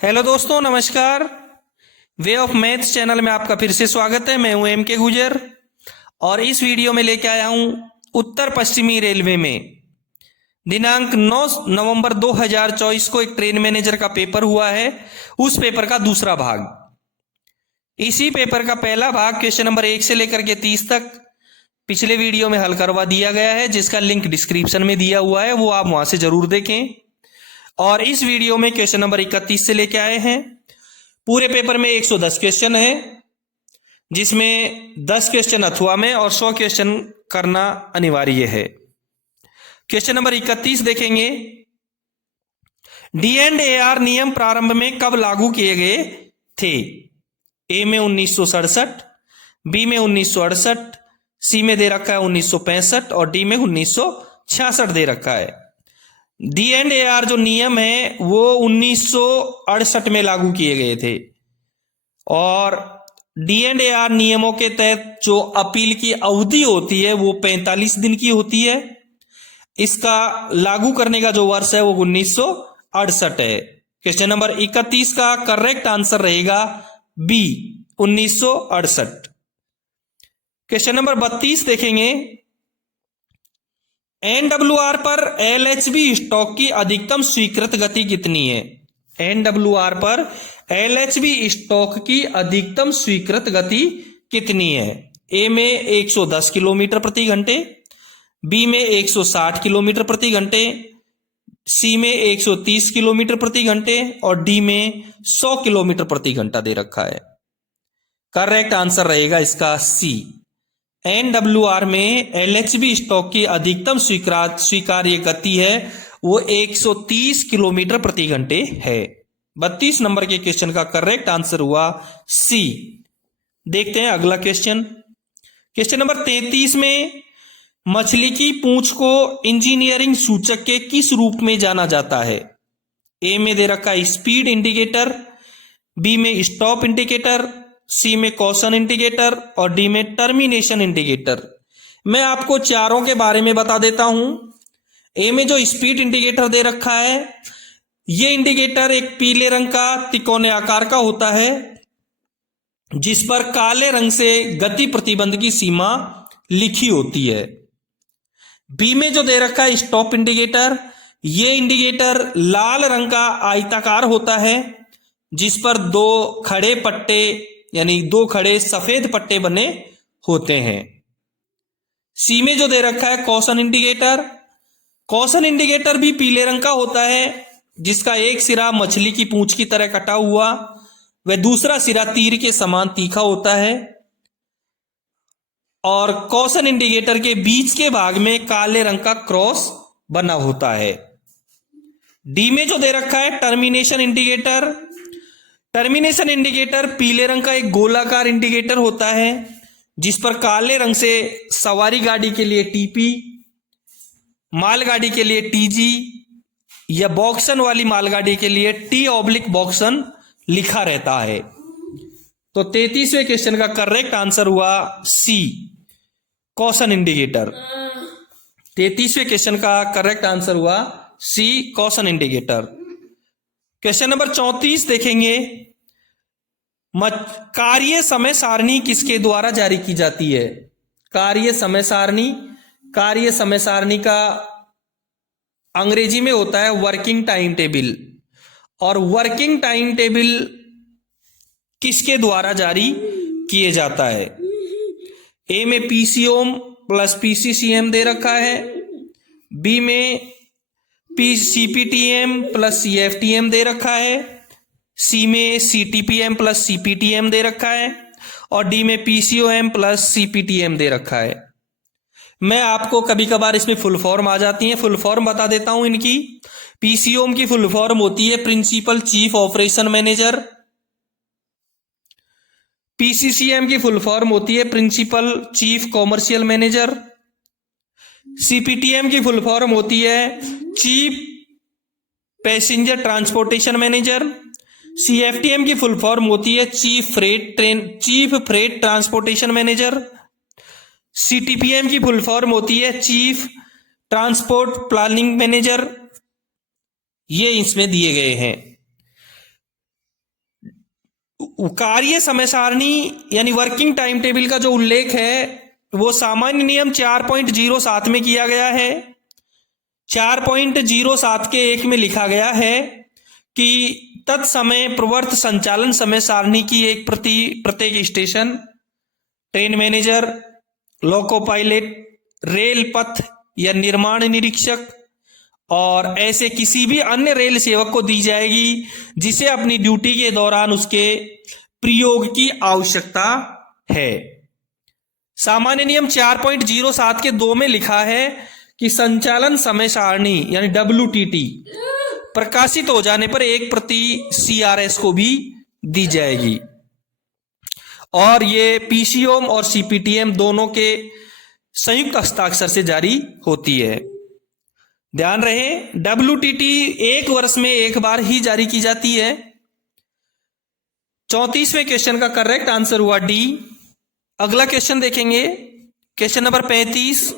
Hello दोस्तों, नमस्कार। Way of maths channel में आपका फिर से स्वागत है। मैं हूं एम के गुजर और इस वीडियो में लेके आया हूं उत्तर पश्चिमी रेलवे में दिनांक 9 नवंबर 2024 को एक ट्रेन मैनेजर का पेपर हुआ है। उस पेपर का दूसरा भाग, इसी पेपर का पहला भाग क्वेश्चन नंबर 1 से लेकर के 30 तक पिछले वीडियो में हल करवा दिया गया है, जिसका लिंक डिस्क्रिप्शन में दिया हुआ है, वो आप वहां से जरूर देखें। और इस वीडियो में क्वेश्चन नंबर 31 से लेके आए हैं। पूरे पेपर में 110 क्वेश्चन है, जिसमें 10 क्वेश्चन अथवा में और 100 क्वेश्चन करना अनिवार्य है। क्वेश्चन नंबर 31 देखेंगे। डी एंड ए आर नियम प्रारंभ में कब लागू किए गए थे? ए में 1967, बी में 1968, सी में दे रखा है 1965 और डी में 1966 दे रखा है। डी एंड ए आर जो नियम है वो 1968 में लागू किए गए थे और डी एंड ए आर नियमों के तहत जो अपील की अवधि होती है वो 45 दिन की होती है। इसका लागू करने का जो वर्ष है वो 1968 है। क्वेश्चन नंबर 31 का करेक्ट आंसर रहेगा बी, 1968। क्वेश्चन नंबर 32 देखेंगे। एनडब्ल्यूआर पर एलएचबी स्टॉक की अधिकतम स्वीकृत गति कितनी है? एनडब्ल्यूआर पर एलएचबी स्टॉक की अधिकतम स्वीकृत गति कितनी है? ए में 110 किलोमीटर प्रति घंटे, बी में 160 किलोमीटर प्रति घंटे, सी में 130 किलोमीटर प्रति घंटे और डी में 100 किलोमीटर प्रति घंटा दे रखा है। करेक्ट आंसर रहेगा इसका सी। एनडब्ल्यूआर में एलएचबी स्टॉक की अधिकतम स्वीकार्य गति है वो 130 किलोमीटर प्रति घंटे है। 32 नंबर के क्वेश्चन का करेक्ट आंसर हुआ सी। देखते हैं अगला क्वेश्चन। क्वेश्चन नंबर 33 में मछली की पूंछ को इंजीनियरिंग सूचक के किस रूप में जाना जाता है? ए में दे रखा है स्पीड इंडिकेटर, बी में स्टॉप इंडिकेटर, सी में कॉशन इंडिकेटर और डी में टर्मिनेशन इंडिकेटर। मैं आपको चारों के बारे में बता देता हूं। ए में जो स्पीड इंडिकेटर दे रखा है, यह इंडिकेटर एक पीले रंग का तिकोने आकार का होता है, जिस पर काले रंग से गति प्रतिबंध की सीमा लिखी होती है। बी में जो दे रखा है स्टॉप इंडिकेटर, यह इंडिकेटर लाल रंग का आयताकार होता है, जिस पर दो खड़े पट्टे यानी दो खड़े सफेद पट्टे बने होते हैं। सी में जो दे रखा है कॉशन इंडिकेटर, कॉशन इंडिकेटर भी पीले रंग का होता है, जिसका एक सिरा मछली की पूंछ की तरह कटा हुआ व दूसरा सिरा तीर के समान तीखा होता है और कॉशन इंडिकेटर के बीच के भाग में काले रंग का क्रॉस बना होता है। डी में जो दे रखा है टर्मिनेशन इंडिकेटर, टर्मिनेशन इंडिकेटर पीले रंग का एक गोलाकार इंडिकेटर होता है, जिस पर काले रंग से सवारी गाड़ी के लिए टीपी, मालगाड़ी के लिए टीजी या बॉक्सन वाली मालगाड़ी के लिए टी/बॉक्सन लिखा रहता है। तो 33वें क्वेश्चन का करेक्ट आंसर हुआ सी, कॉशन इंडिकेटर। 33वें क्वेश्चन का करेक्ट आंसर हुआ सी, कॉशन इंडिकेटर। क्वेश्चन नंबर 34 देखेंगे। कार्य समय सारणी किसके द्वारा जारी की जाती है? कार्य समय सारणी, कार्य समय सारणी का अंग्रेजी में होता है वर्किंग टाइम टेबल। और वर्किंग टाइम टेबल किसके द्वारा जारी किए जाता है? ए में पीसीओम प्लस पीसीसीएम दे रखा है, बी में सीपीटीएम प्लस सीएफटीएम दे रखा है, सी में सीटीपीएम प्लस सीपीटीएम दे रखा है और डी में पीसीओएम प्लस सीपीटीएम दे रखा है। मैं आपको कभी कभार इसमें फुल फॉर्म आ जाती है, फुल फॉर्म बता देता हूं इनकी। पीसीओएम की फुल फॉर्म होती है principal chief operation manager, PCCM की फुल फॉर्म होती है principal chief commercial manager, CPTM की फुल फॉर्म होती है chief passenger transportation manager, CFTM की फुल फॉर्म होती है chief freight transportation manager, CTPM की फुल फॉर्म होती है चीफ ट्रांसपोर्ट प्लानिंग मैनेजर। ये इसमें दिए गए हैं। कार्य समय सारणी यानी वर्किंग टाइम टेबल का जो उल्लेख है वो सामान्य नियम 4.07 में किया गया है। 4.07 के 1 में लिखा गया है कि तत्समय प्रवर्त संचालन समय सारणी की एक प्रति प्रत्येक station, train manager, loco pilot, rail पथ या निर्माण निरीक्षक और ऐसे किसी भी अन्य रेल सेवक को दी जाएगी जिसे अपनी ड्यूटी के दौरान उसके प्रयोग की आवश्यकता है। सामान्य नियम 4.07 के 2 में लिखा है कि संचालन समय सारणी यानी WTT प्रकाशित हो जाने पर एक प्रति CRS को भी दी जाएगी और ये PCOM और CPTM दोनों के संयुक्त हस्ताक्षर से जारी होती है। ध्यान रहे WTT 1 वर्ष में एक बार ही जारी की जाती है। 34वें क्वेश्चन का करेक्ट आंसर हुआ डी। अगला क्वेश्चन देखेंगे, क्वेश्चन नंबर 35।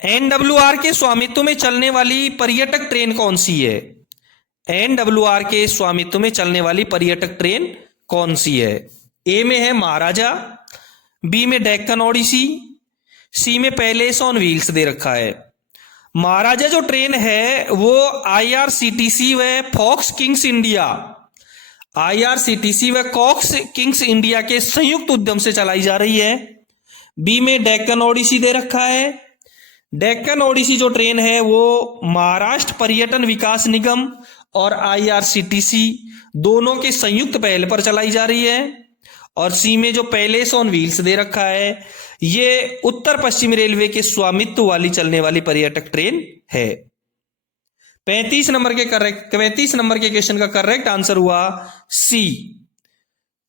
NWR के स्वामित्व में चलने वाली पर्यटक ट्रेन कौन सी है? NWR के स्वामित्व में चलने वाली पर्यटक ट्रेन कौन सी है? ए में है महाराजा, बी में डेक्कन ओडिसी, सी में पैलेस ऑन व्हील्स दे रखा है। महाराजा जो ट्रेन है वो IRCTC व फॉक्स किंग्स इंडिया, IRCTC व कॉक्स किंग्स इंडिया के संयुक्त उद्यम से चलाई जा रही है। बी में डेक्कन ओडिसी दे रखा है। डेक्कन ओडिसी जो ट्रेन है वो महाराष्ट्र पर्यटन विकास निगम और IRCTC दोनों के संयुक्त पहल पर चलाई जा रही है। और सी में जो पैलेस ऑन व्हील्स दे रखा है ये उत्तर पश्चिमी रेलवे के स्वामित्व वाली चलने वाली पर्यटक ट्रेन है। 35 नंबर के क्वेश्चन का करेक्ट आंसर हुआ सी।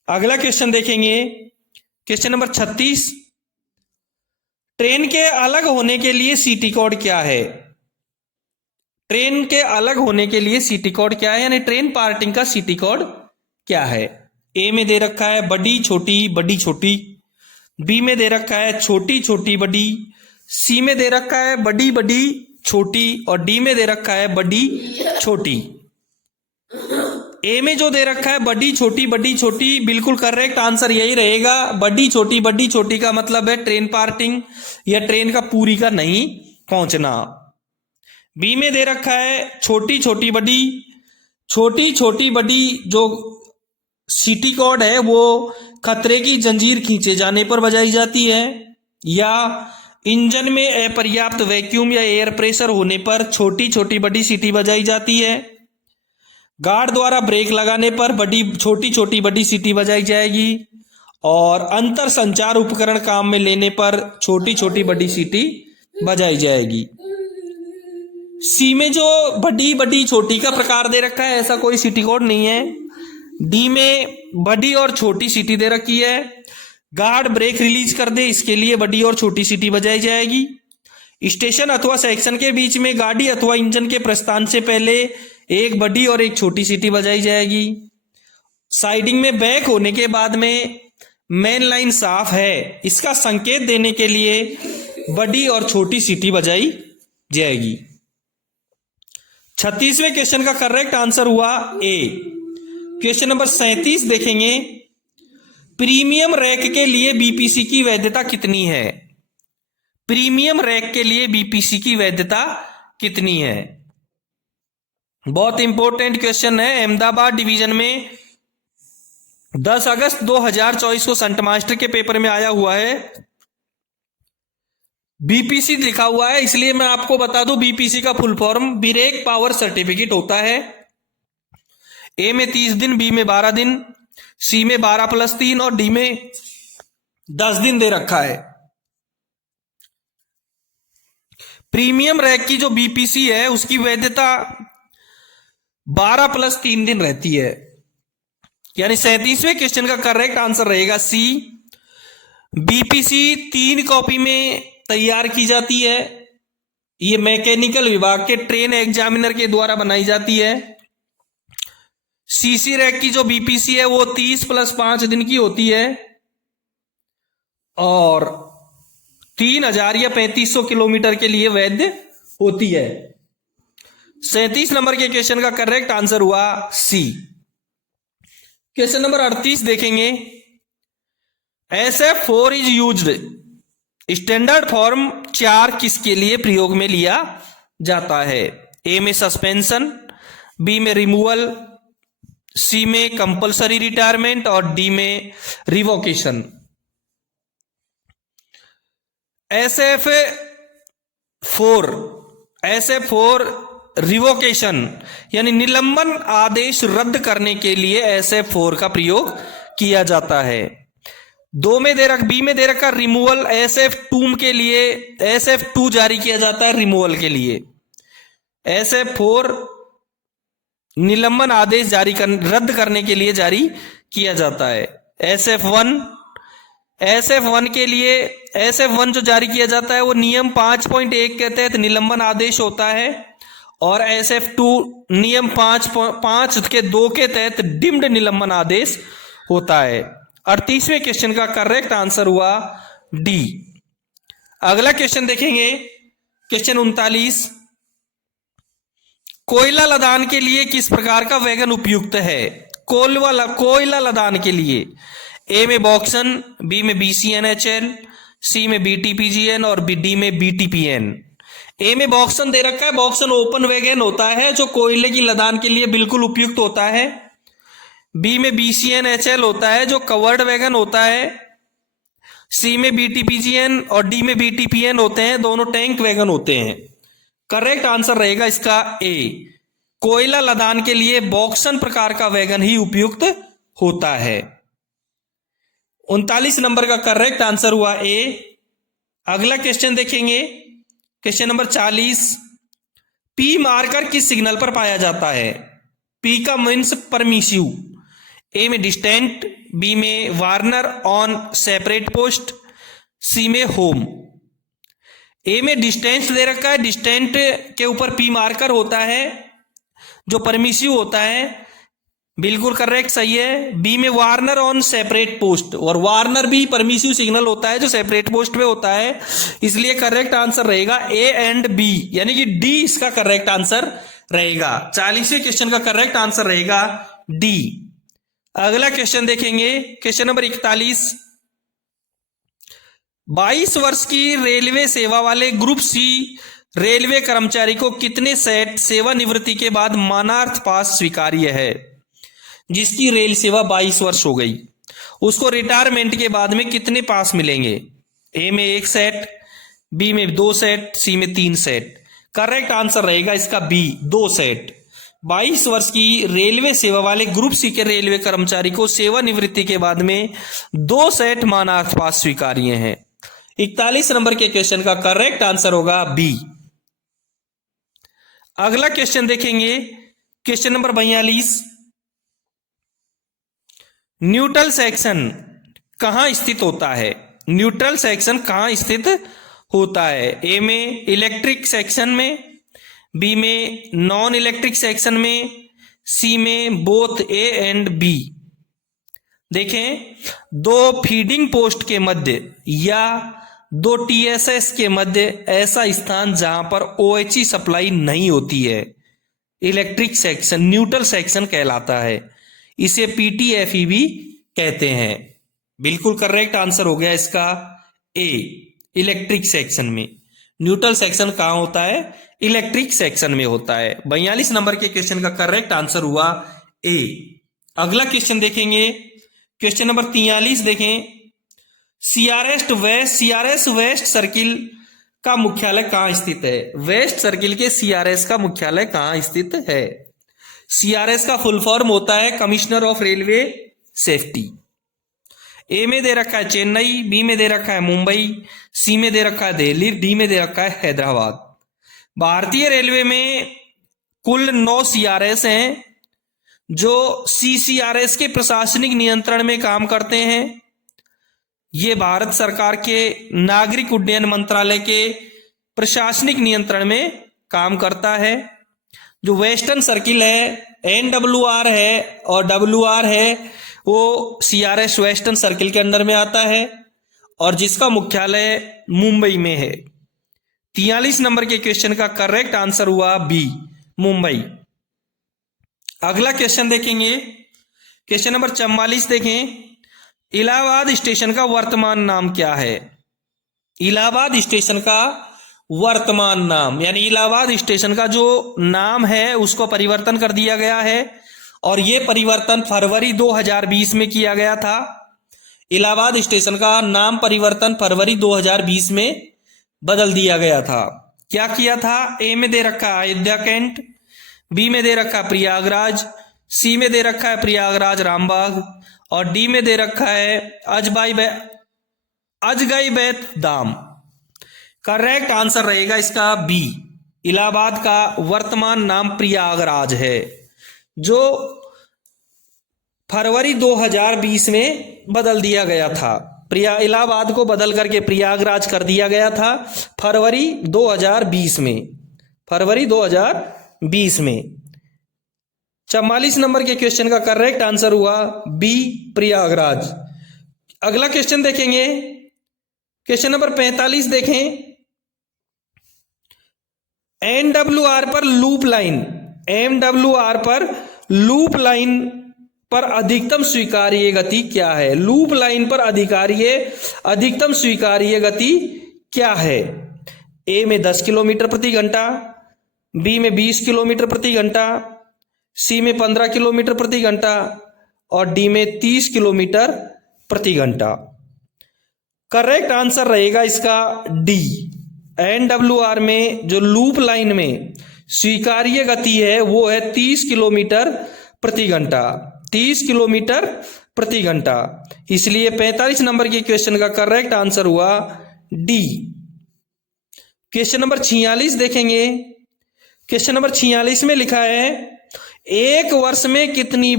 अगला क्वेश्चन देखेंगे, क्वेश्चन नंबर 36। ट्रेन के अलग होने के लिए सीटी कोड क्या है? ट्रेन के अलग होने के लिए सीटी कोड क्या है यानी ट्रेन पार्टिंग का सीटी कोड क्या है? ए में दे रखा है बड़ी छोटी बड़ी छोटी, बी में दे रखा है छोटी छोटी बड़ी, सी में दे रखा है बड़ी बड़ी छोटी और डी में दे रखा है बड़ी छोटी। ए में जो दे रखा है बड़ी छोटी बिल्कुल करेक्ट आंसर यही रहेगा। बड़ी छोटी का मतलब है ट्रेन पार्टिंग या ट्रेन का पूरी का नहीं पहुंचना। बी में दे रखा है छोटी छोटी बड़ी जो सिटी कोड है वो खतरे की जंजीर खींचे जाने पर बजाई जाती है या इंजन में अपर्याप्त वैक्यूम या एयर प्रेशर होने पर छोटी छोटी बड़ी सीटी बजाई जाती है। गार्ड द्वारा ब्रेक लगाने पर छोटी छोटी बड़ी सीटी बजाई जाएगी और अंतर संचार उपकरण काम में लेने पर छोटी छोटी बड़ी सीटी बजाई जाएगी। सी में जो बड़ी छोटी का प्रकार दे रखा है ऐसा कोई सिटी कोड नहीं है। डी में बड़ी और छोटी सीटी दे रखी है। गार्ड ब्रेक रिलीज कर दे इसके लिए बड़ी और छोटी सीटी बजाई जाएगी। स्टेशन अथवा सेक्शन के बीच में गाड़ी अथवा इंजन के प्रस्थान से पहले एक बड़ी और एक छोटी सीटी बजाई जाएगी। साइडिंग में बैक होने के बाद में मेन लाइन साफ है इसका संकेत देने के लिए बड़ी और छोटी सीटी बजाई जाएगी। 36वें क्वेश्चन का करेक्ट आंसर हुआ ए। क्वेश्चन नंबर 37 देखेंगे, प्रीमियम रैक के लिए बीपीसी की वैधता कितनी है? प्रीमियम रैक के लिए बीपीसी की वैधता कितनी है? बहुत इंपॉर्टेंट क्वेश्चन है। अहमदाबाद डिवीजन में 10 अगस्त 2024 को संट मास्टर के पेपर में आया हुआ है। बीपीसी लिखा हुआ है इसलिए मैं आपको बता दूं बीपीसी का full form brake power certificate होता है। ए में 30 दिन, बी में 12 दिन, सी में 12+3 और डी में 10 दिन दे रखा है। प्रीमियम रैक की जो बीपीसी है उसकी वैधता 12+3 दिन रहती है यानी 37वें क्वेश्चन का करेक्ट आंसर रहेगा सी। बीपीसी 3 कॉपी में तैयार की जाती है। ये मैकेनिकल विभाग के ट्रेन एग्जामिनर के द्वारा बनाई जाती है। सीसी रैक की जो बीपीसी है वो 30+5 दिन की होती है और 3000 या 3500 किलोमीटर के लिए वैध होती है। 37 नंबर के क्वेश्चन का करेक्ट आंसर हुआ सी। क्वेश्चन नंबर 38 देखेंगे। SF4 is used, standard form 4 किसके लिए प्रयोग में लिया जाता है? ए में सस्पेंशन, बी में रिमूवल, सी में कंपलसरी रिटायरमेंट और डी में रिवोकेशन। SF4 रिवोकेशन यानी निलंबन आदेश रद्द करने के लिए SF4 का प्रयोग किया जाता है। बी में दे रखा रिमूवल, SF2 के लिए SF2 जारी किया जाता है रिमूवल के लिए। SF4 निलंबन आदेश रद्द करने के लिए जारी किया जाता है। SF1 के लिए SF1 जो जारी किया जाता है वो नियम 5.1 के तहत निलंबन आदेश होता है और SF2 नियम 5.5 के 2 के तहत डिम्ड निलंबन आदेश होता है। 38वें क्वेश्चन का करेक्ट आंसर हुआ डी। अगला क्वेश्चन देखेंगे, क्वेश्चन 39। कोयला लदान के लिए किस प्रकार का वैगन उपयुक्त है? कोयला लदान के लिए ए में बॉक्सन, बी में BCNHL, सी में BTPGN और डी में BTPN। ए में बॉक्सन दे रखा है, बॉक्सन ओपन वैगन होता है जो कोयले की लदान के लिए बिल्कुल उपयुक्त होता है। बी में BCNHL होता है जो कवर्ड वैगन होता है। सी में BTPGN और डी में BTPN होते हैं, दोनों टैंक वैगन होते हैं। करेक्ट आंसर रहेगा इसका ए। कोयला लदान के लिए बॉक्सन प्रकार का वैगन ही उपयुक्त होता है। 39 नंबर का करेक्ट आंसर हुआ ए। अगला क्वेश्चन देखेंगे, क्वेश्चन नंबर 40। पी मार्कर किस सिग्नल पर पाया जाता है? पी का मीन्स परमिसिव। ए में डिस्टेंट, बी में warner on separate post, C में होम। ए में डिस्टेंस दे रखा है, डिस्टेंट के ऊपर पी मार्कर होता है जो परमिसिव होता है, बिल्कुल करेक्ट सही है। बी में वार्नर ऑन सेपरेट पोस्ट, और वार्नर भी परमिसिव सिग्नल होता है जो सेपरेट पोस्ट पे होता है, इसलिए करेक्ट आंसर रहेगा ए एंड बी, यानी कि डी इसका करेक्ट आंसर रहेगा। 40वें क्वेश्चन का करेक्ट आंसर रहेगा डी। अगला क्वेश्चन देखेंगे, क्वेश्चन नंबर 41। 22 वर्ष की रेलवे सेवा वाले ग्रुप सी रेलवे कर्मचारी को कितने सेट सेवानिवृत्ति के बाद मानार्थ पास स्वीकार्य है? जिसकी रेल सेवा 22 वर्ष हो गई, उसको रिटायरमेंट के बाद में कितने पास मिलेंगे? ए में 1 सेट, बी में 2 सेट, सी में 3 सेट। करेक्ट आंसर रहेगा इसका बी, 2 सेट। 22 वर्ष की रेलवे सेवा वाले ग्रुप सी के रेलवे कर्मचारी को सेवानिवृत्ति के बाद में 2 सेट मानार्थ पास स्वीकार्य हैं। 41 नंबर के क्वेश्चन का करेक्ट आंसर होगा बी। अगला क्वेश्चन देखेंगे, क्वेश्चन नंबर 42। न्यूट्रल सेक्शन कहां स्थित होता है? न्यूट्रल सेक्शन कहां स्थित होता है? ए में इलेक्ट्रिक सेक्शन में, बी में नॉन इलेक्ट्रिक सेक्शन में, सी में बोथ ए एंड बी। देखें, 2 फीडिंग पोस्ट के मध्य या 2 TSS के मध्य ऐसा स्थान जहां पर OHE सप्लाई नहीं होती है, इलेक्ट्रिक सेक्शन न्यूट्रल सेक्शन कहलाता है। इसे PTFE भी कहते हैं। बिल्कुल करेक्ट आंसर हो गया इसका ए, इलेक्ट्रिक सेक्शन में। न्यूट्रल सेक्शन कहां होता है? इलेक्ट्रिक सेक्शन में होता है। 42 नंबर के क्वेश्चन का करेक्ट आंसर हुआ ए। अगला क्वेश्चन देखेंगे, क्वेश्चन नंबर 43 देखें। CRS वेस्ट सर्किल का मुख्यालय कहां स्थित है? वेस्ट सर्किल के CRS का मुख्यालय कहां स्थित है? CRS का फुल फॉर्म होता है कमिश्नर ऑफ रेलवे सेफ्टी। ए में दे रखा है चेन्नई, बी में दे रखा है मुंबई, सी में दे रखा है दिल्ली, डी में दे रखा है हैदराबाद। भारतीय रेलवे में कुल 9 CRS हैं जो CCRS के प्रशासनिक नियंत्रण में काम करते हैं। ये भारत सरकार के नागरिक उड्डयन मंत्रालय के प्रशासनिक नियंत्रण में काम करता है। जो वेस्टर्न सर्किल है, NWR है और WR है, वो CRS वेस्टर्न सर्किल के अंडर में आता है और जिसका मुख्यालय मुंबई में है। 43 नंबर के क्वेश्चन का करेक्ट आंसर हुआ बी, मुंबई। अगला क्वेश्चन देखेंगे, क्वेश्चन नंबर 44 देखें, इलाहाबाद स्टेशन का वर्तमान नाम क्या है? इलाहाबाद स्टेशन का वर्तमान नाम, यानी इलाहाबाद स्टेशन का जो नाम है उसको परिवर्तन कर दिया गया है, और यह परिवर्तन फरवरी 2020 में किया गया था। इलाहाबाद स्टेशन का नाम परिवर्तन फरवरी 2020 में बदल दिया गया था। क्या किया था? ए में दे रखा है अयोध्या कैंट, बी में दे रखा है प्रयागराज, सी में दे रखा है प्रयागराज रामबाग, और डी में दे रखा है अजगई बैत धाम। करेक्ट आंसर रहेगा इसका बी, इलाहाबाद का वर्तमान नाम प्रयागराज है, जो फरवरी 2020 में बदल दिया गया था। इलाहाबाद को बदल करके प्रयागराज कर दिया गया था फरवरी 2020 में, फरवरी 2020 में। 44 नंबर के क्वेश्चन का करेक्ट आंसर हुआ बी, प्रयागराज। अगला क्वेश्चन देखेंगे, क्वेश्चन नंबर 45 देखें, एनडब्ल्यूआर पर लूप लाइन, एमडब्ल्यूआर पर लूप लाइन पर अधिकतम स्वीकार्य गति क्या है? लूप लाइन पर अधिकतम स्वीकार्य गति क्या है? ए में 10 किलोमीटर प्रति घंटा, बी में 20 किलोमीटर प्रति घंटा, सी में 15 किलोमीटर प्रति घंटा, और डी में 30 किलोमीटर प्रति घंटा। करेक्ट आंसर रहेगा इसका डी, एनडब्ल्यूआर में जो लूप लाइन में स्वीकार्य गति है वो है 30 किलोमीटर प्रति घंटा, 30 किलोमीटर प्रति घंटा। इसलिए 45 नंबर के क्वेश्चन का करेक्ट आंसर हुआ डी। क्वेश्चन नंबर 46 देखेंगे, क्वेश्चन नंबर 46 में लिखा है, एक वर्ष में कितनी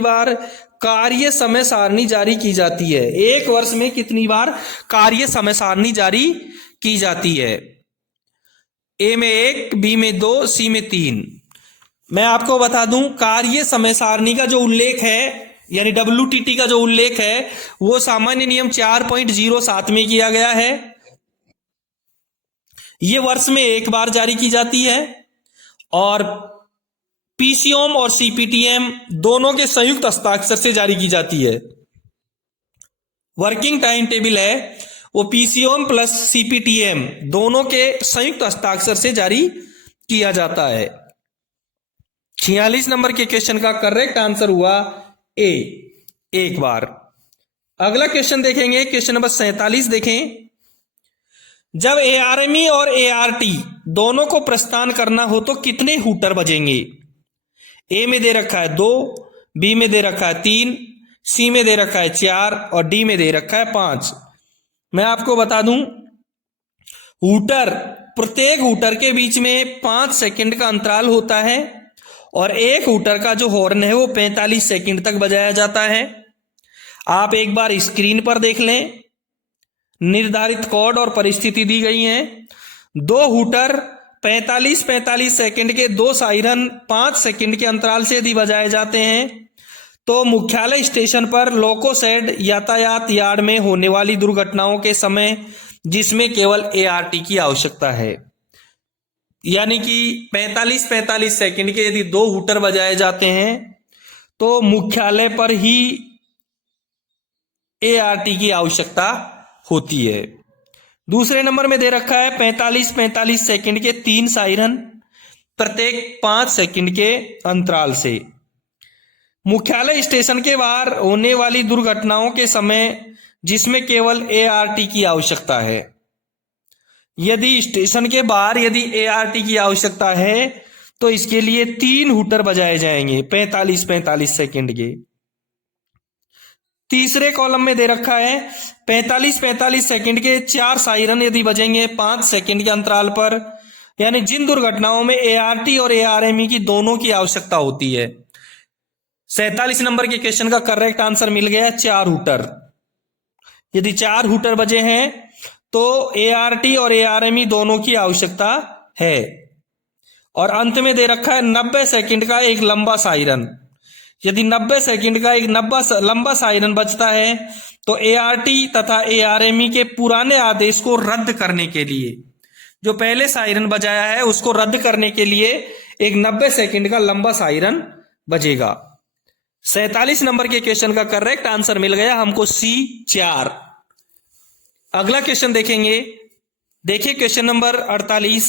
बार कार्य समय सारणी जारी की जाती है? एक वर्ष में कितनी बार कार्य समय सारणी जारी की जाती है? ए में 1, बी में 2, सी में 3। मैं आपको बता दूं, कार्य समय सारणी का जो उल्लेख है, यानी WTT का जो उल्लेख है, वो सामान्य नियम 4.07 में किया गया है। ये वर्ष में एक बार जारी की जाती है, और पीसीओएम और सीपीटीएम दोनों के संयुक्त हस्ताक्षर से जारी की जाती है। वर्किंग टाइम टेबल है वो पीसीओएम प्लस सीपीटीएम दोनों के संयुक्त हस्ताक्षर से जारी किया जाता है। 46 नंबर के क्वेश्चन का करेक्ट आंसर हुआ ए, एक बार। अगला क्वेश्चन देखेंगे, क्वेश्चन नंबर 47 देखें, जब एआरएमई और एआरटी दोनों को प्रस्थान करना हो तो कितने हूटर बजेंगे? ए में दे रखा है 2, बी में दे रखा है 3, सी में दे रखा है 4, और डी में दे रखा है 5। मैं आपको बता दूं, प्रत्येक हूटर के बीच में 5 सेकंड का अंतराल होता है, और एक हूटर का जो हॉर्न है वो 45 सेकंड तक बजाया जाता है। आप एक बार स्क्रीन पर देख लें, निर्धारित कोड और परिस्थिति दी गई है। 2 हूटर 45 सेकंड के 2 सायरन 5 सेकंड के अंतराल से यदि बजाए जाते हैं तो मुख्यालय स्टेशन पर लोकोशेड यातायात यार्ड में होने वाली दुर्घटनाओं के समय, जिसमें केवल एआरटी की आवश्यकता है, यानी कि 45 सेकंड के यदि 2 हूटर बजाए जाते हैं तो मुख्यालय पर ही एआरटी की आवश्यकता होती है। दूसरे नंबर में दे रखा है 45 सेकंड के 3 सायरन प्रत्येक 5 सेकंड के अंतराल से। मुख्यालय स्टेशन के बाहर होने वाली दुर्घटनाओं के समय, जिसमें केवल एआरटी की आवश्यकता है। यदि स्टेशन के बाहर यदि एआरटी की आवश्यकता है तो इसके लिए 3 हूटर बजाए जाएंगे 45 सेकंड के। तीसरे कॉलम में दे रखा है 45 सेकंड के 4 सायरन यदि बजेंगे 5 सेकंड के अंतराल पर, यानी जिन दुर्घटनाओं में एआरटी और एआरएमई की दोनों की आवश्यकता होती है। 47 नंबर के क्वेश्चन का करेक्ट आंसर मिल गया 4 हूटर। यदि 4 हूटर बजे हैं तो एआरटी और एआरएमई दोनों की आवश्यकता है। और अंत में दे रखा है 90 सेकंड का एक लंबा सायरन। यदि 90 सेकंड का एक लंबा सायरन बजता है तो एआरटी तथा एआरएमई के पुराने आदेश को रद्द करने के लिए, जो पहले सायरन बजाया है उसको रद्द करने के लिए एक 90 सेकंड का लंबा सायरन बजेगा। 47 नंबर के क्वेश्चन का करेक्ट आंसर मिल गया हमको सी 4। अगला क्वेश्चन देखेंगे। देखिए क्वेश्चन नंबर 48।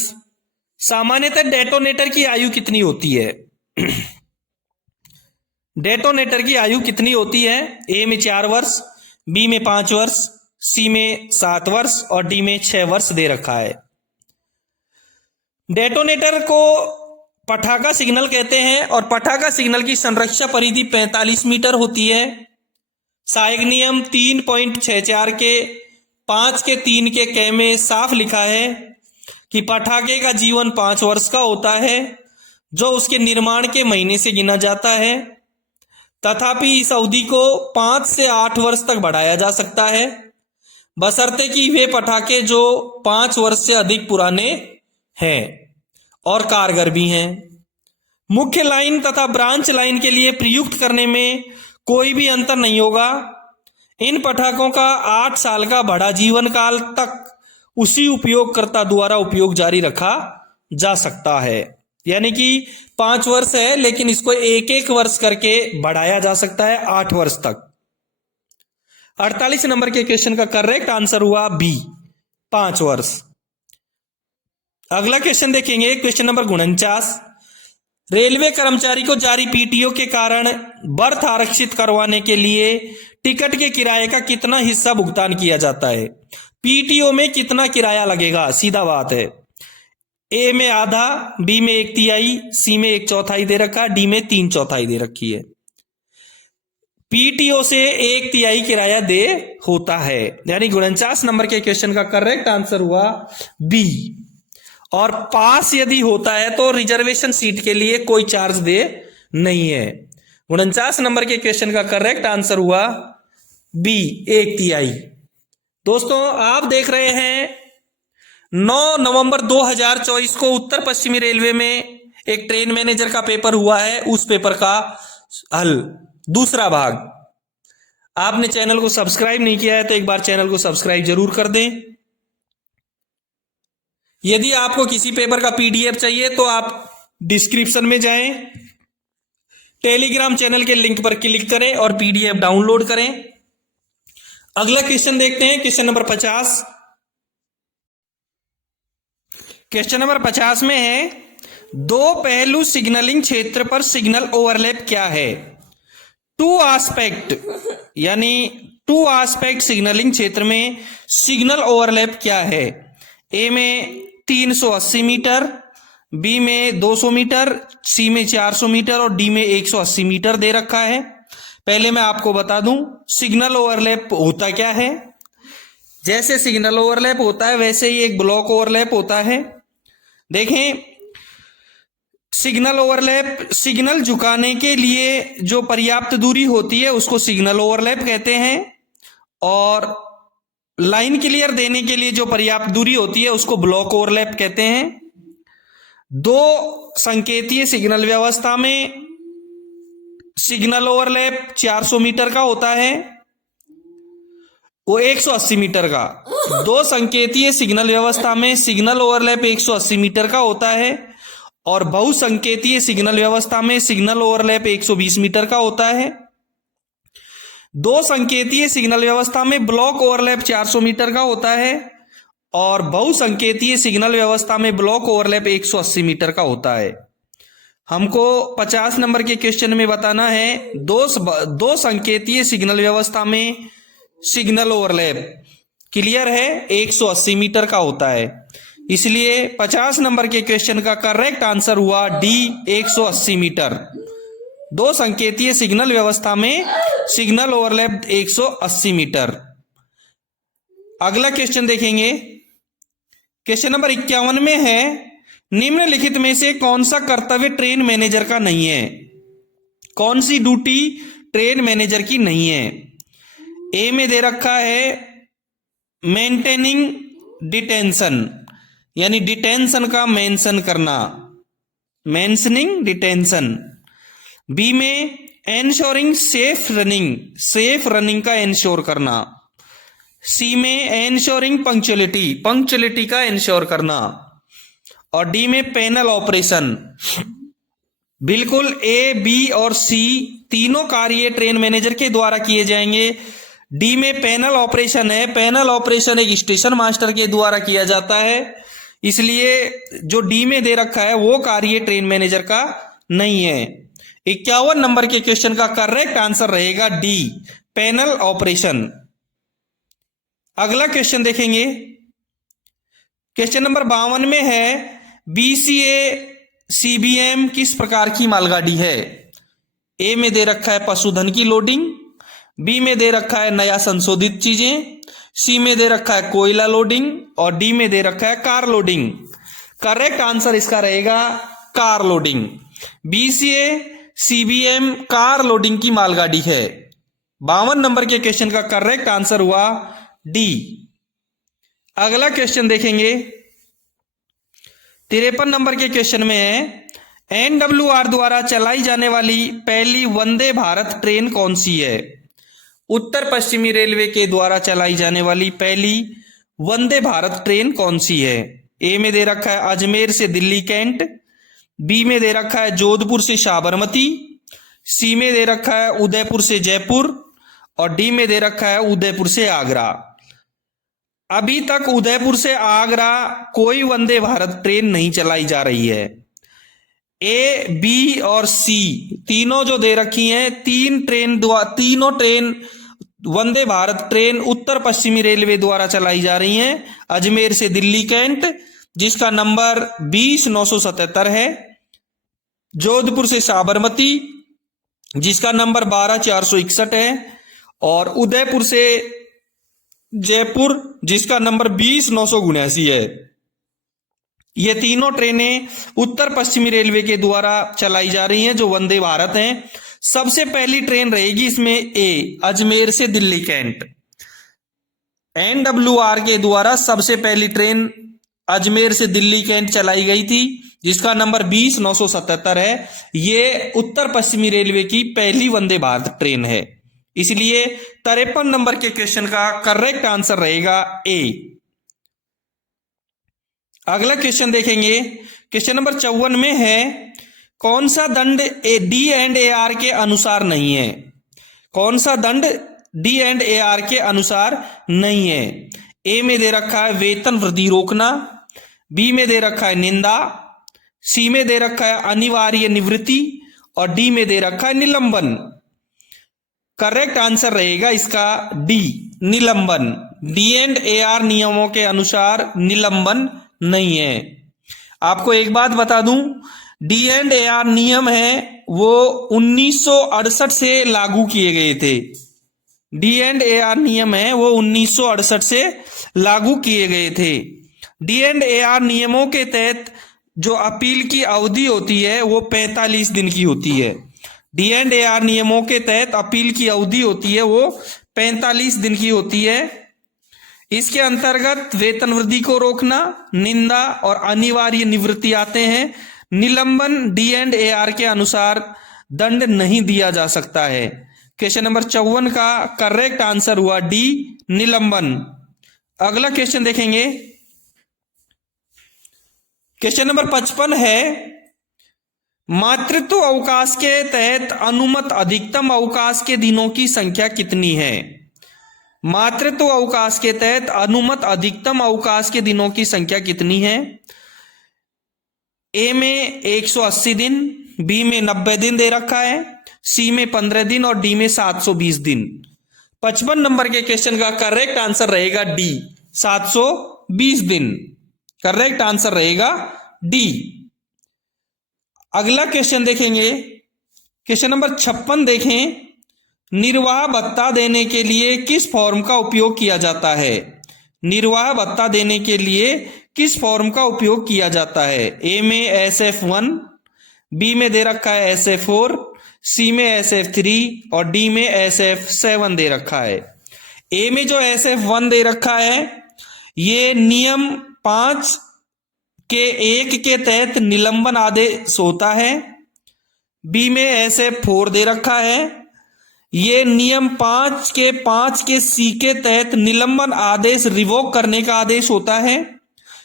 सामान्यतः डेटोनेटर की आयु कितनी होती है? डेटोनेटर की आयु कितनी होती है? ए में 4 वर्ष, बी में 5 वर्ष, सी में 7 वर्ष और डी में 6 वर्ष दे रखा है। डेटोनेटर को पटाखा सिग्नल कहते हैं और पटाखा सिग्नल की संरक्षा परिधि 45 मीटर होती है। सहायक नियम 3.64 के 5 के 3 के क में साफ लिखा है कि पटाखे का जीवन 5 वर्ष का होता है, जो उसके निर्माण के महीने से गिना जाता है। तथापि इस अवधि को 5 से 8 वर्ष तक बढ़ाया जा सकता है, बशर्ते कि वे पटाखे जो 5 वर्ष से अधिक पुराने हैं और कारगर भी हैं। मुख्य लाइन तथा ब्रांच लाइन के लिए प्रयुक्त करने में कोई भी अंतर नहीं होगा। इन पटाखों का 8 साल का बढ़ा जीवन काल तक उसी उपयोगकर्ता द्वारा उपयोग जारी रखा जा सकता है। यानी कि 5 वर्ष है लेकिन इसको 1-1 वर्ष करके बढ़ाया जा सकता है 8 वर्ष तक। 48 नंबर के क्वेश्चन का करेक्ट आंसर हुआ बी 5 वर्ष। अगला क्वेश्चन देखेंगे क्वेश्चन नंबर 49। रेलवे कर्मचारी को जारी पीटीओ के कारण बर्थ आरक्षित करवाने के लिए टिकट के किराए का कितना हिस्सा भुगतान किया जाता है? पीटीओ में कितना किराया लगेगा? सीधा बात है। ए में आधा, बी में 1/3, सी में 1/4 दे रखा, डी में 3/4 दे रखी है। पीटीओ से 1/3 किराया दे होता है, यानी 49 नंबर के क्वेश्चन का करेक्ट आंसर हुआ बी। और पास यदि होता है तो रिजर्वेशन सीट के लिए कोई चार्ज दे नहीं है। 49 नंबर के क्वेश्चन का करेक्ट आंसर हुआ बी 1/3। दोस्तों आप देख रहे हैं 9 नवंबर 2024 को उत्तर पश्चिमी रेलवे में एक ट्रेन मैनेजर का पेपर हुआ है, उस पेपर का हल दूसरा भाग। आपने चैनल को सब्सक्राइब नहीं किया है तो एक बार चैनल को सब्सक्राइब जरूर कर दें। यदि आपको किसी पेपर का पीडीएफ चाहिए तो आप डिस्क्रिप्शन में जाएं, टेलीग्राम चैनल के लिंक पर क्लिक करें और पीडीएफ डाउनलोड करें। अगला क्वेश्चन देखते हैं, क्वेश्चन नंबर 50। क्वेश्चन नंबर 50 में है 2 पहलू सिग्नलिंग क्षेत्र पर सिग्नल ओवरलैप क्या है? 2 आस्पेक्ट यानी 2 आस्पेक्ट सिग्नलिंग क्षेत्र में सिग्नल ओवरलैप क्या है? ए में 380 मीटर, बी में 200 मीटर, सी में 400 मीटर और डी में 180 मीटर दे रखा है। पहले मैं आपको बता दूं सिग्नल ओवरलैप होता क्या है। जैसे सिग्नल ओवरलैप होता है वैसे ही एक ब्लॉक ओवरलैप होता है। देखें, सिग्नल ओवरलैप सिग्नल झुकाने के लिए जो पर्याप्त दूरी होती है उसको सिग्नल ओवरलैप कहते हैं, और लाइन क्लियर देने के लिए जो पर्याप्त दूरी होती है उसको ब्लॉक ओवरलैप कहते हैं। 2 संकेतीय सिग्नल व्यवस्था में सिग्नल ओवरलैप 400 मीटर का होता है, वो 180 मीटर का। 2 संकेतीय सिग्नल व्यवस्था में सिग्नल ओवरलैप 180 मीटर का होता है और बहुसंकेतीय सिग्नल व्यवस्था में सिग्नल ओवरलैप 120 मीटर का होता है। 2 संकेतीय सिग्नल व्यवस्था में ब्लॉक ओवरलैप 400 मीटर का होता है और बहुसंकेतीय सिग्नल व्यवस्था में ब्लॉक ओवरलैप 180 मीटर का होता है। हमको 50 नंबर के क्वेश्चन में बताना है 2 संकेतीय सिग्नल व्यवस्था में सिग्नल ओवरलैप क्लियर है 180 मीटर का होता है, इसलिए 50 नंबर के क्वेश्चन का करेक्ट आंसर हुआ डी 180 मीटर। 2 संकेतीय सिग्नल व्यवस्था में सिग्नल ओवरलैप 180 मीटर। अगला क्वेश्चन देखेंगे, क्वेश्चन नंबर 51 में है निम्नलिखित में से कौन सा कर्तव्य ट्रेन मैनेजर का नहीं है? कौन सी ड्यूटी ट्रेन मैनेजर की नहीं है? ए में दे रखा है मेंटेनिंग डिटेंशन, यानी डिटेंशन का मेंशन करना, मेंशनिंग डिटेंशन। बी में एंश्योरिंग सेफ रनिंग का एंश्योर करना। सी में एंश्योरिंग पंक्चुअलिटी का एंश्योर करना और डी में पैनल ऑपरेशन। बिल्कुल ए, बी और सी तीनों कार्य ट्रेन मैनेजर के द्वारा किए जाएंगे। डी में पैनल ऑपरेशन है, पैनल ऑपरेशन एक स्टेशन मास्टर के द्वारा किया जाता है, इसलिए जो डी में दे रखा है वो कार्य ट्रेन मैनेजर का नहीं है। 51 नंबर के क्वेश्चन का करेक्ट आंसर रहेगा डी, पैनल ऑपरेशन। अगला क्वेश्चन देखेंगे, क्वेश्चन नंबर 52 में है बीसीए सीबीएम किस प्रकार की मालगाड़ी है। ए में दे रखा है पशुधन की लोडिंग, बी में दे रखा है नया संशोधित चीजें, सी में दे रखा है कोयला लोडिंग और डी में दे रखा है कार लोडिंग। करेक्ट आंसर इसका रहेगा car loading. BCA CBM car loading की मालगाड़ी है। 52 नंबर के क्वेश्चन का करेक्ट आंसर हुआ डी। अगला क्वेश्चन देखेंगे, 53 नंबर के क्वेश्चन में है एनडब्ल्यूआर द्वारा चलाई जाने वाली पहली वंदे भारत ट्रेन कौन सी है। उत्तर पश्चिमी रेलवे के द्वारा चलाई जाने वाली पहली वंदे भारत ट्रेन कौन सी है। ए में दे रखा है अजमेर से दिल्ली कैंट, बी में दे रखा है जोधपुर से साबरमती, सी में दे रखा है उदयपुर से जयपुर और डी में दे रखा है उदयपुर से आगरा। अभी तक उदयपुर से आगरा कोई वंदे भारत ट्रेन नहीं चलाई जा रही है। ए, बी और सी तीनों जो दे रखी हैं, तीनों ट्रेन वंदे भारत ट्रेन उत्तर पश्चिमी रेलवे द्वारा चलाई जा रही हैं। अजमेर से दिल्ली कैंट जिसका नंबर 20,977 है, जोधपुर से साबरमती जिसका नंबर 12,461 है और उदयपुर से जयपुर जिसका नंबर 20,979 है। ये तीनों ट्रेनें उत्तर पश्चिमी रेलवे के द्वारा चलाई जा रही हैं जो वंदे भारत हैं। सबसे पहली ट्रेन रहेगी इसमें ए, अजमेर से दिल्ली कैंट। एनडब्ल्यूआर के द्वारा सबसे पहली ट्रेन अजमेर से दिल्ली कैंट चलाई गई थी जिसका नंबर 20,977 है। ये उत्तर पश्चिमी रेलवे की पहली वंदे भारत ट्रेन है, इसलिए 53 नंबर के क्वेश्चन का करेक्ट आंसर रहेगा ए। अगला क्वेश्चन देखेंगे, क्वेश्चन नंबर 54 में है कौन सा दंड डी एंड ए आर के अनुसार नहीं है। कौन सा दंड डी एंड ए आर के अनुसार नहीं है। ए में दे रखा है वेतन वृद्धि रोकना, बी में दे रखा है निंदा, सी में दे रखा है अनिवार्य निवृत्ति और डी में दे रखा है निलंबन। करेक्ट आंसर रहेगा इसका डी, निलंबन। डी एंड ए आर नियमों के अनुसार निलंबन नहीं है। आपको एक बात बता दूं, डी एंड ए आर नियम है वो 1968 से लागू किए गए थे। डी एंड ए आर नियम है वो 1968 से लागू किए गए थे। डी एंड ए आर नियमों के तहत जो अपील की अवधि होती है वो 45 दिन की होती है। डी एंड ए आर नियमों के तहत अपील की अवधि होती है वो 45 दिन की होती है। इसके अंतर्गत वेतन वृद्धि को रोकना, निंदा और अनिवार्य निवृत्ति आते हैं। निलंबन डी एंड ए आर के अनुसार दंड नहीं दिया जा सकता है। क्वेश्चन नंबर 54 का करेक्ट आंसर हुआ डी, निलंबन। अगला क्वेश्चन देखेंगे, क्वेश्चन नंबर 55 है मातृत्व अवकाश के तहत अनुमत अधिकतम अवकाश के दिनों की संख्या कितनी है। मातृत्व अवकाश के तहत अनुमत अधिकतम अवकाश के दिनों की संख्या कितनी है। ए में 180 दिन, बी में 90 दिन दे रखा है, सी में 15 दिन और डी में 720 दिन। 55 नंबर के क्वेश्चन का करेक्ट आंसर रहेगा डी, 720 दिन। करेक्ट आंसर रहेगा डी। अगला क्वेश्चन देखेंगे, क्वेश्चन नंबर 56 देखें, निर्वाह भत्ता देने के लिए किस फॉर्म का उपयोग किया जाता है। निर्वाह भत्ता देने के लिए किस फॉर्म का उपयोग किया जाता है। ए में SF1, बी में दे रखा है SF4, सी में SF3 और डी में SF7 दे रखा है। ए में जो SF1 दे रखा है ये नियम 5 के 1 के तहत निलंबन आदेश होता है। बी में SF4 दे रखा है, ये नियम 5 के सी के तहत निलंबन आदेश रिवोक करने का आदेश होता है।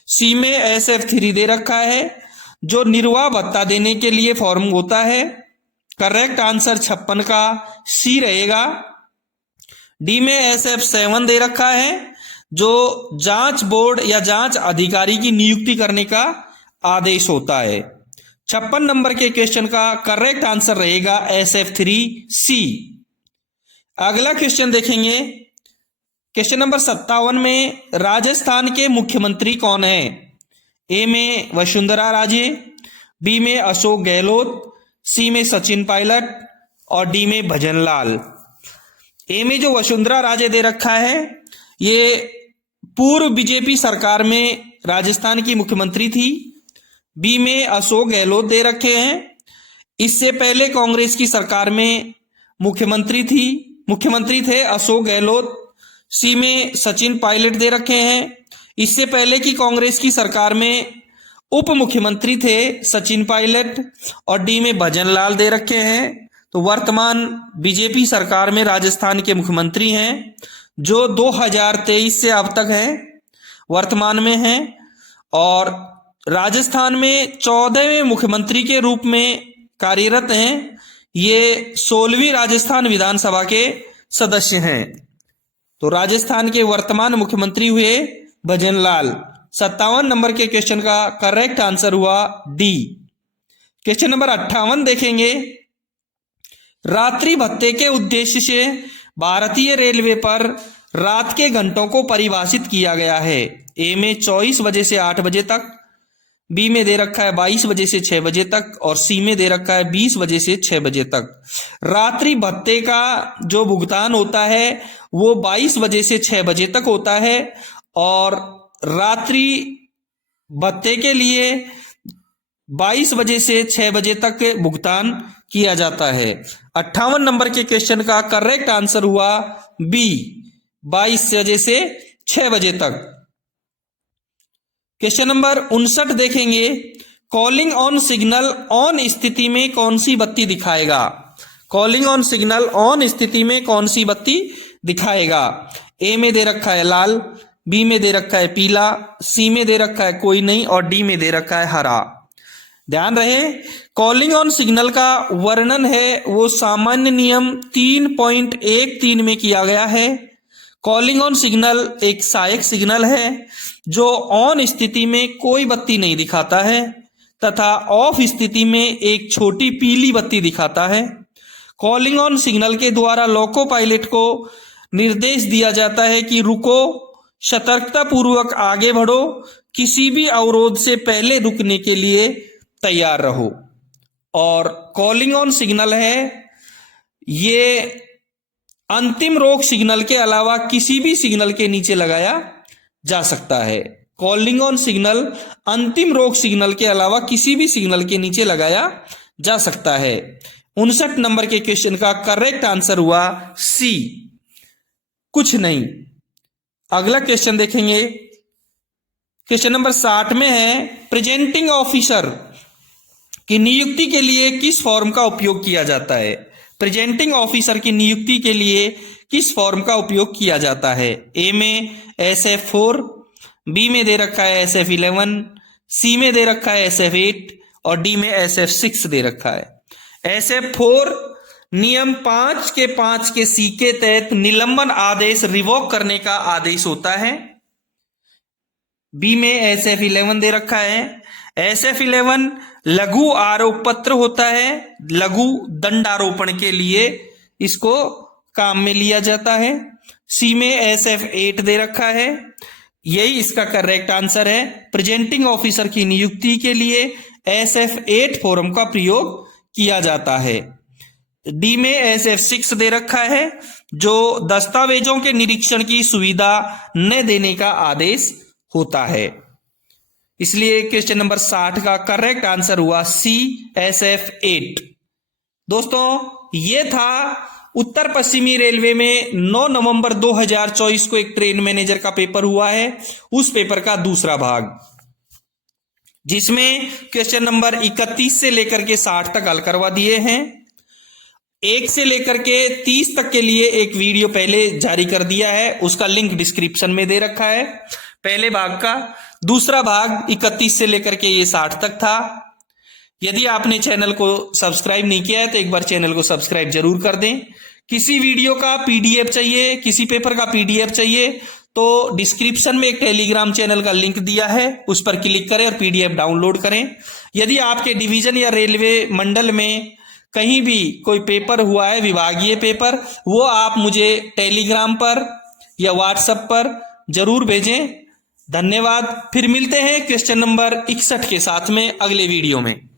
सी में SF3 दे रखा है जो निर्वाह भत्ता देने के लिए फॉर्म होता है। करेक्ट आंसर 56 का सी रहेगा। डी में SF7 दे रखा है, जो जांच बोर्ड या जांच अधिकारी की नियुक्ति करने का आदेश होता है। 56 नंबर के क्वेश्चन का करेक्ट आंसर रहेगा SF3C। अगला क्वेश्चन देखेंगे, क्वेश्चन नंबर 57 में राजस्थान के मुख्यमंत्री कौन है? ए में वसुंधरा राजे, बी में अशोक गहलोत, सी में सचिन पायलट और डी में भजन लाल। ए में जो वसुंधरा राजे दे रखा है, ये पूर्व बीजेपी सरकार में राजस्थान की मुख्यमंत्री थी। बी में अशोक गहलोत दे रखे हैं, इससे पहले कांग्रेस की सरकार में मुख्यमंत्री थे अशोक गहलोत। सी में सचिन पायलट दे रखे हैं, इससे पहले की कांग्रेस की सरकार में उप मुख्यमंत्री थे सचिन पायलट। और डी में भजन लाल दे रखे हैं। तो वर्तमान बीजेपी सरकार में राजस्थान के मुख्यमंत्री हैं, जो 2023 से अब तक हैं, वर्तमान में हैं। और राजस्थान में 14वें मुख्यमंत्री के रूप में कार्यरत हैं। ये 16वीं राजस्थान विधानसभा के सदस्य हैं। तो राजस्थान के वर्तमान मुख्यमंत्री हुए भजन लाल। 57 नंबर के क्वेश्चन का करेक्ट आंसर हुआ डी। क्वेश्चन नंबर 58 देखेंगे, रात्रि भत्ते के उद्देश्य से भारतीय रेलवे पर रात के घंटों को परिभाषित किया गया है। ए में 24 बजे से 8 बजे तक, बी में दे रखा है 22 बजे से 6 बजे तक और सी में दे रखा है 20 बजे से 6 बजे तक। रात्रि भत्ते का जो भुगतान होता है वो 22 बजे से 6 बजे तक होता है और रात्रि भत्ते के लिए 22 बजे से 6 बजे तक भुगतान किया जाता है। 58 नंबर के क्वेश्चन का करेक्ट आंसर हुआ बी, 22 बजे से 6 बजे तक। क्वेश्चन नंबर 59 देखेंगे, कॉलिंग ऑन सिग्नल ऑन स्थिति में कौन सी बत्ती दिखाएगा? कॉलिंग ऑन सिग्नल ऑन स्थिति में कौन सी बत्ती दिखाएगा? ए में दे रखा है लाल, बी में दे रखा है पीला, सी में दे रखा है कोई नहीं और डी में दे रखा है हरा। ध्यान रहे, कॉलिंग ऑन सिग्नल का वर्णन है वो सामान्य नियम 3.13 में किया गया है। कॉलिंग ऑन सिग्नल एक सहायक सिग्नल है जो ऑन स्थिति में कोई बत्ती नहीं दिखाता है तथा ऑफ स्थिति में एक छोटी पीली बत्ती दिखाता है। कॉलिंग ऑन सिग्नल के द्वारा लोको पायलट को निर्देश दिया जाता है कि रुको, सतर्कता पूर्वक आगे बढ़ो, किसी भी अवरोध से पहले रुकने के लिए तैयार रहो। और कॉलिंग ऑन सिग्नल है ये अंतिम रोक सिग्नल के अलावा किसी भी सिग्नल के नीचे लगाया जा सकता है। कॉलिंग ऑन सिग्नल अंतिम रोक सिग्नल के अलावा किसी भी सिग्नल के नीचे लगाया जा सकता है। 59 नंबर के क्वेश्चन का करेक्ट आंसर हुआ सी, कुछ नहीं। अगला क्वेश्चन देखेंगे, क्वेश्चन नंबर 60 में है, प्रेजेंटिंग ऑफिसर की नियुक्ति के लिए किस फॉर्म का उपयोग किया जाता है? प्रेजेंटिंग ऑफिसर की नियुक्ति के लिए किस फॉर्म का उपयोग किया जाता है? ए में SF4, बी में दे रखा है SF11, सी में दे रखा है SF8 और डी में SF6 दे रखा है। SF4 नियम 5 के सी के तहत निलंबन आदेश रिवोक करने का आदेश होता है। बी में SF11 दे रखा है। SF11 लघु आरोप पत्र होता है, लघु दंडारोपण के लिए इसको काम में लिया जाता है। सी में SF8 दे रखा है, यही इसका करेक्ट आंसर है। प्रेजेंटिंग ऑफिसर की नियुक्ति के लिए SF8 फॉर्म का प्रयोग किया जाता है। डी में SF6 दे रखा है, जो दस्तावेजों के निरीक्षण की सुविधा न देने का आदेश होता है। इसलिए क्वेश्चन नंबर 60 का करेक्ट आंसर हुआ सी, SF8। दोस्तों, ये था उत्तर पश्चिमी रेलवे में 9 नवंबर 2024 को एक ट्रेन मैनेजर का पेपर हुआ है, उस पेपर का दूसरा भाग, जिसमें क्वेश्चन नंबर 31 से लेकर के 60 तक हल करवा दिए हैं। 1 से लेकर के 30 तक के लिए एक वीडियो पहले जारी कर दिया है, उसका लिंक डिस्क्रिप्शन में दे रखा है पहले भाग का। दूसरा भाग 31 से लेकर के ये 60 तक था। यदि आपने चैनल को सब्सक्राइब नहीं किया है तो एक बार चैनल को सब्सक्राइब जरूर कर दें। किसी वीडियो का पीडीएफ चाहिए, किसी पेपर का पीडीएफ चाहिए तो डिस्क्रिप्शन में एक टेलीग्राम चैनल का लिंक दिया है, उस पर क्लिक करें और पीडीएफ डाउनलोड करें। यदि आपके डिवीजन या रेलवे मंडल में कहीं भी कोई पेपर हुआ है, विभागीय पेपर, वो आप मुझे टेलीग्राम पर या व्हाट्सएप पर जरूर भेजें। धन्यवाद। फिर मिलते हैं क्वेश्चन नंबर 61 के साथ में अगले वीडियो में।